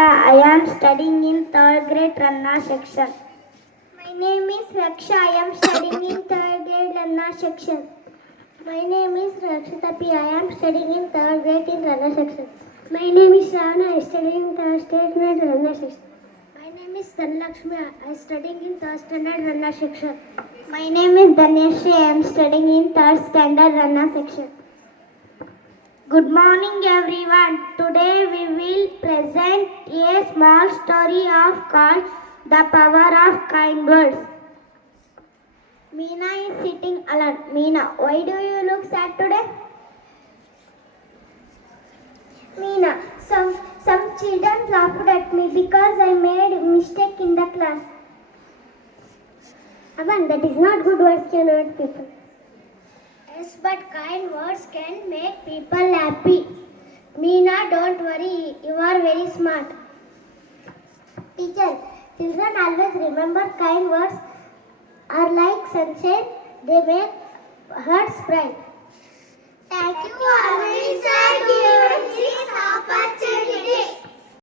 Raksha. I am studying in third grade Ranna section. My name is Raksha. I am studying in third grade Ranna section. My name is Rakshita P. I am studying in third grade in Ranna section. My name is Shravana. I am studying in third standard Ranna section. My name is Dhanlakshmi. I am studying in third standard Ranna section. My name is Danyashri. I am studying in third standard Ranna section. Good morning everyone. Today we will present a small story of called The Power of Kind Words. Meena is sitting alone. Meena, why do you look sad today? Meena, some children laughed at me because I made a mistake in the class. Aman, that is not good words can hurt people. Yes, but kind words can make people happy. Meena, don't worry, you are very smart. Teacher, children always remember kind words are like sunshine, they make hearts bright. Thank you.